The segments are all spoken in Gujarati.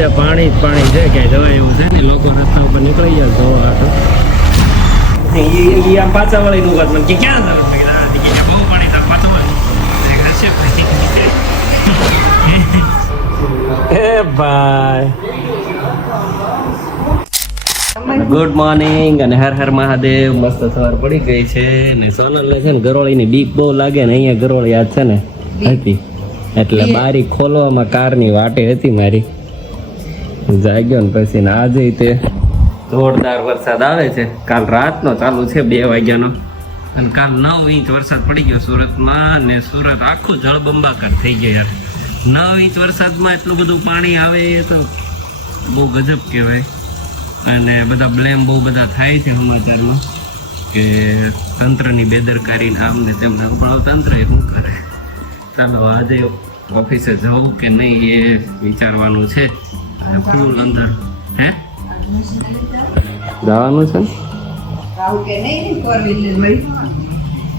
બધે પાણી જ પાણી છે, ક્યાંય જવાય એવું છે ને. લોકો રસ્તા ઉપર નીકળી જાય જોવા હાટું. આમ પાછા વાળી નું વાત મને કે ક્યાં બહુ પાણી થાય પાછા વાળી ભાઈ. ગુડ મોર્નિંગ અને હર હર મહાદેવ. મસ્ત સવાર પડી ગઈ છે ને સોનલ છે ને ગરોળીની બીક બહુ લાગે ને. અહીંયા ગરોળી યાદ છે ને હતી એટલે બારી ખોલવામાં કારની વાટે હતી મારી. જાગ્યો ને પછી ને આજે તે જોરદાર વરસાદ આવે છે. કાલ રાતનો ચાલુ છે 2 વાગ્યાનો અને કાલ 9 ઇંચ વરસાદ પડી ગયો સુરતમાં. ને સુરત આખું જળબંબાકાર થઈ ગયું યાર. 9 ઇંચ વરસાદમાં એટલું બધું પાણી આવે એ તો બહુ ગજબ કહેવાય. અને બધા બ્લેમ બહુ બધા થાય છે સમાચારમાં કે તંત્રની બેદરકારી આમ ને તેમ. પણ તંત્ર એ શું કરે? ચાલો આજે ઓફિસે જવું કે નહીં એ વિચારવાનું છે. ફૂલ અંદર હે જવાનું છે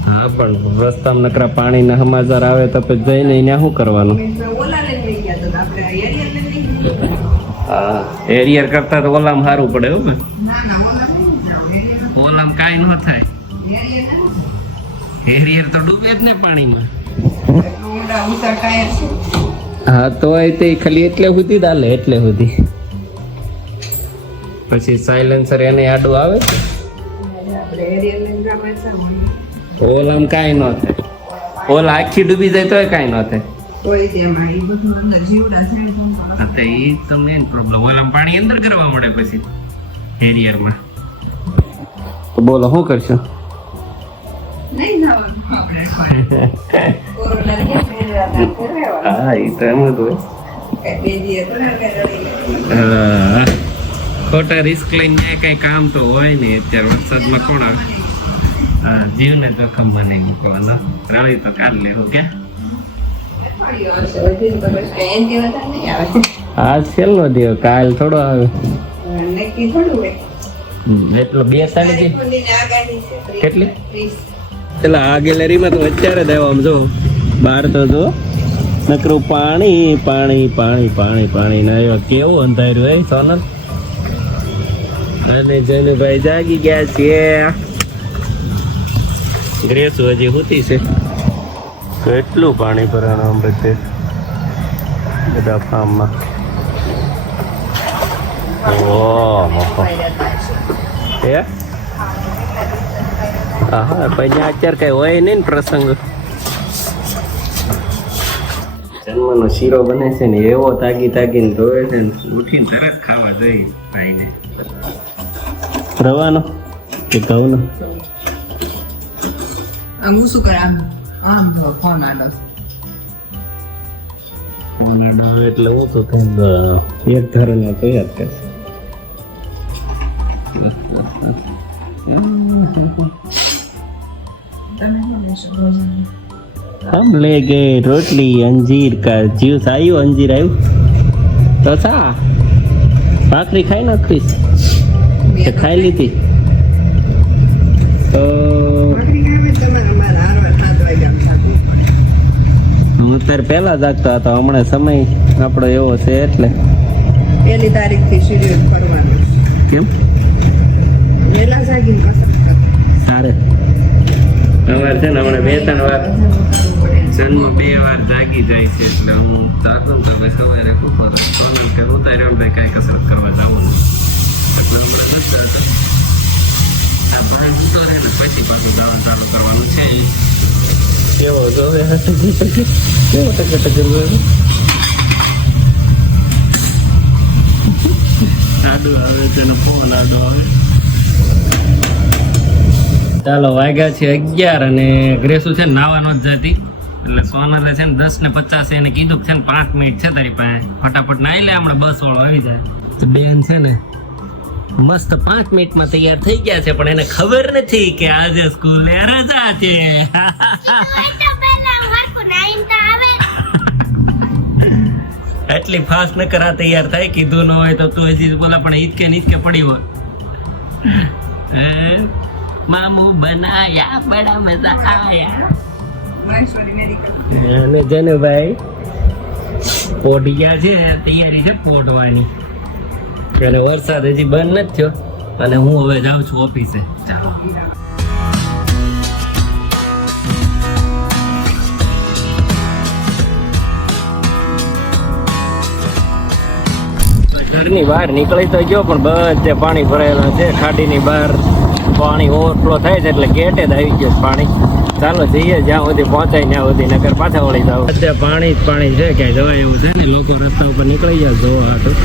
હા, પણ રસ્તામાં નકરા પાણીના સમાચાર આવે તો પછી જઈને ત્યાં શું કરવાનું? હા, એરિયર કરતા તો ઓલામ સારું પડે એવું ને. ઓલામ કાંઈ ન થાય. એરિયર તો ડૂબે જ ને પાણીમાં. હા તો તે ખાલી એટલે સુધી ચાલે, એટલે સુધી. પછી સાયલેન્સર એને આડું આવે. ઓલામ કાંઈ ન થાય. ઓલા આખી ડૂબી જાય તોય કાંઈ ન થાય. એ તો મેન પ્રોબ્લેમ. ઓલામ પાણી અંદર કરવા મળે પછી એરિયરમાં. તો બોલો શું કરશો? હા એ તો એમ જ હોય. ખોટા રિસ્ક લઈને કઈ કામ તો હોય ને. અત્યારે વરસાદમાં કોણ આવે? હા, જીવને જોખમમાં નહીં મૂકવાનો. રળી તો કાલ લેવું કે આજ છેલ્લો દિવસ, કાલ થોડો આવે. એટલો 2 સાડી કેટલી પેલા આ ગેલેરીમાં તો અત્યારે જ આવ્યો. આમ જો બહાર તો જો નકરું પાણી પાણી પાણી પાણી પાણી ના આવ્યો. કેવું અંધાર્યું હોય સોનલ. અને જનુભાઈ જાગી ગયા છે. ગ્રેસુ હજી હુતી છે. કેટલું પાણી ભરાનું આમ બધે બધા ફાર્મમાં. હે હા, પછી અત્યારે કઈ હોય નહીં ને પ્રસંગ. જન્મનો શીરો બને છે ને એવો તાગી તાગીને ધોવે છે ને ઉઠીને તરત ખાવા જઈ ભાઈને. રવાનો કે ઘઉંનો? હું શું કરે આમ ફોન આડો એટલે હું તો એક ઘરના તો યાદ કરશે. हम ले गए रोटली अंजीर का जूस. आयु अंजीर आयु तो था भाकरी खाई ना क्रिस तो खाई ली थी तो હું અત્યારે પહેલા જાગતા હતા. હમણાં સમય આપણો એવો છે એટલે 1 તારીખથી શેડ્યુલ કરવાનું. કેમ વહેલા જાગીને કસરત કર. સારે અમારે છે ને હમણાં 2-3 વાર જન્મ 2 વાર જાગી જાય છે એટલે હું જાગું તો ભાઈ સવારે ઉપર સોનલ કે ઉતાર્યો ભાઈ કાંઈ કસરત કરવા જવું ને એટલે હમણાં નથી જાતો. આ ભાઈ ઉતો રહે ને પછી પાછું જવાનું ચાલુ કરવાનું છે. કેવો જોવે કેવો આડું આવે છે ને ફોન આડો આવે. ચાલો વાગ્યા છે 11 અને ગ્રેસુ છે ને નાવા નો જ જતી એટલે સોનલે છે ને 10:50 એને કીધું છે ને 5 મિનિટ છે તારી પાસે, ફટાફટ નાઈ લે હમણાં બસ વાળો આવી જાય. તો બેન છે ને મસ્ત 5 મિનિટમાં તૈયાર થઈ ગયા છે પણ એને ખબર નથી કે આજે સ્કૂલે રજા છે. એટલી ફાસ્ટ ન કરા તૈયાર થાય. કીધું ન હોય તો તું હજી બોલા પણ ઈદકે નીચકે પડી હોય. મામુ બનાયા બડા મજા આયા. અને જનુભાઈ પોઢી ગયા છે, તૈયારી છે પોઢવાની. અને વરસાદ હજી બંધ નથી થયો અને હું હવે જાઉં છું ઓફિસે. ચાલો. ઘરની બહાર નીકળી તો ગયો પણ બધે પાણી ભરાયેલા છે. ખાડીની બહાર પાણી ઓવરફ્લો થાય છે એટલે ગેટે જ આવી ગયો છે પાણી. ચાલો જઈએ જ્યાં સુધી પહોંચાય ત્યાં સુધી, નકર પાછા વળી જાવ. અત્યારે પાણી જ પાણી છે, ક્યાંય જવાય એવું છે ને. લોકો રસ્તા ઉપર નીકળી જાય જોવા હાટું.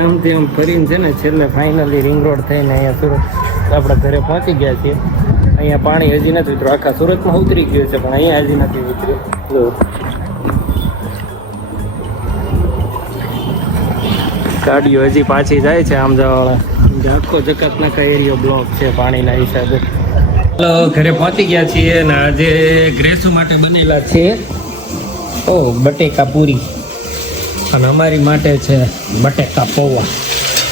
આમથી આમ ફરીને છે ને છેલ્લે ફાઇનલી રિંગ રોડ થઈને અહીંયા સુરત આપણા ઘરે પહોંચી ગયા છીએ. અહીંયા પાણી હજી નથી ઉતર્યું. આખા સુરતમાં ઉતરી ગયું છે પણ અહીંયા હજી નથી ઉતર્યું. જો ગાડીઓ હજી પાછી જાય છે આમ જવાવાળા. આખો જકાતનાકા એરિયો બ્લોક છે પાણીના હિસાબે. ચાલો ઘરે પહોંચી ગયા છીએ અને આજે ગ્રેસુ માટે બનેલા છે બટેકા પૂરી અને અમારી માટે છે બટેકા પૌવા.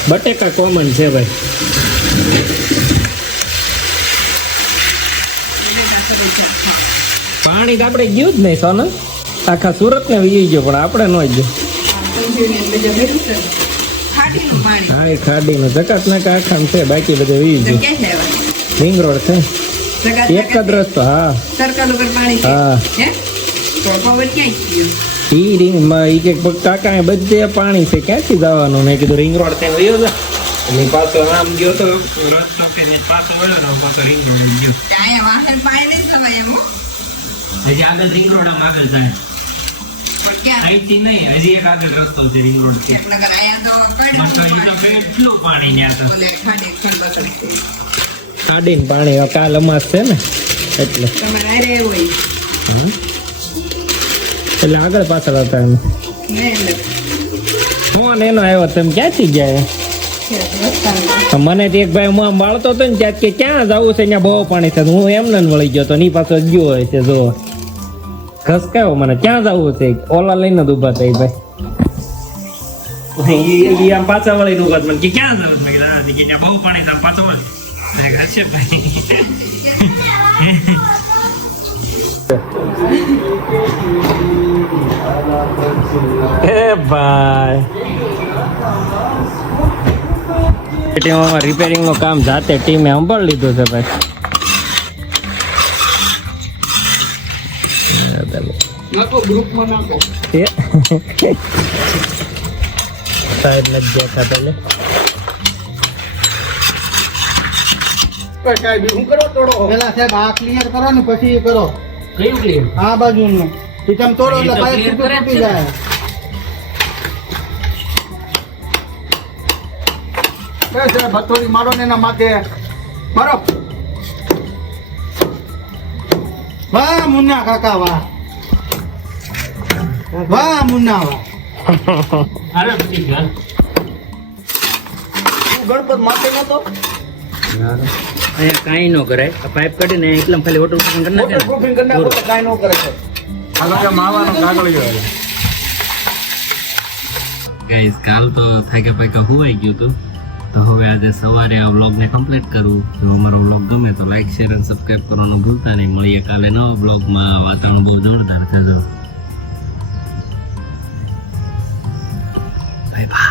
બટેકા કોમન છે ભાઈ. પાણી તો આપણે ગયું જ નહીં સોનલ, આખા સુરત ને વી ગયો પણ આપણે ન ગયો. હા એ ખાડીનું જકાત નાકા આખા છે, બાકી બધે વી ગયું. રિંગ રોડ છે એક જ રસ્તો. હા હા ઈ રિંગ માં ઈ કે કાકા બધે પાણી છે, ક્યાંથી જવાનું? મેં કીધું રિંગ રોડ થઈને વયો જા. અને પાછો આમ ગયો તો રસ્તો કે પાછો વળ્યો ને પાછો રિંગ રોડ ગયો. હજી આગળ રિંગ રોડ આમ આગળ જાય અહીંથી નહીં, હજી એક આગળ રસ્તો છે રિંગ રોડ થી. કેટલું પાણી ત્યાં તો ખાડીને પાણી કાલ અમાસ છે ને એટલે એટલે આગળ પાછળ હતા એમ. ફોન એનો આવ્યો તમે ક્યાંથી ગયા? મને એક ભાઈ હું આમ વાળતો હતો ને ત્યાં કે ક્યાં જવું છે ત્યાં બહુ પાણી છે. હું એમને વળી ગયો તો ની પાછો ગયો હોય છે. જો ખસકાયો મને ક્યાં જવું છે. ઓલા લઈને જ ઉભા થાય ભાઈ. આમ પાછા વળીને ઉભા મને કે ક્યાં જવું છે. ત્યાં બહુ પાણી છે પાછો વળી હશે ભાઈ. એ ભાઈ ટીમમાં રિપેરિંગ નું કામ જાતે ટીમે સંભાળી લીધું છે ભાઈ. સાહેબ નથી દેખાતા લે. પેલા સાહેબ આ ક્લિયર કરો ને પછી એ કરો. કયું ક્લિયર? આ બાજુનું તમે તોડો એટલે પાઇપ તૂટી જાય. સાહેબ હથોડી મારો ને એના માથે મારો. વાહ મુન્ના કાકા વાહ, વાહ મુન્ના વાહ. ગણપત માથે નતો અહીંયા કાંઈ ન કરાય. આ પાઇપ કાઢીને એટલા ખાલી વોટર પ્રૂફિંગ કરી નાખે ને. પ્રૂફિંગ કરી નાખો તો કાંઈ ન કરે છે. હાલો કે માવાનો કાગળિયો. ગાઈસ કાલ તો થાક્યા પાક્યા હુવાઈ ગયું હતું, તો હવે આજે સવારે આ વ્લોગને કમ્પ્લીટ કરું. જો અમારો વ્લોગ ગમે તો લાઈક શેર અને સબસ્ક્રાઈબ કરવાનું ભૂલતા નહીં. મળીએ કાલે નવા વ્લોગમાં. વાતાવરણ બહુ જોરદાર છે. જો બાય બાય.